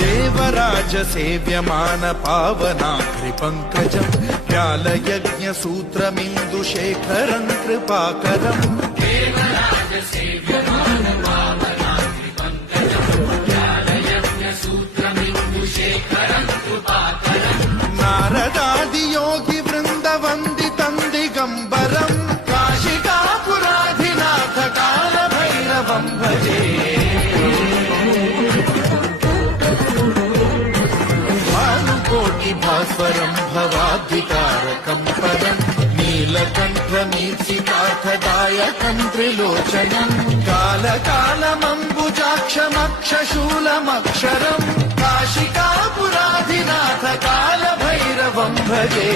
देवराज सेव्यमान पावनाग्रि पंकजम् व्यालयज्ञ सूत्रमिन्दुशेखरं कृपाकरम् देवराज सेव्यमान पावनाग्रि पंकजम् व्यालयज्ञ सूत्रमिन्दुशेखरं कृपाकरम् नारदादि योगि वृन्द वन्दितं दिगम्बरम् काशिकापुराधिनाथ काल भैरवं भजे भास्वरं भवाद्वितारकं परं नीलकण्ठमीर्षितार्थदायकं त्रिलोचनं कालकालमम्बुजाक्षमक्षशूलमक्षरं काशिकापुराधिनाथ कालभैरवं भजे।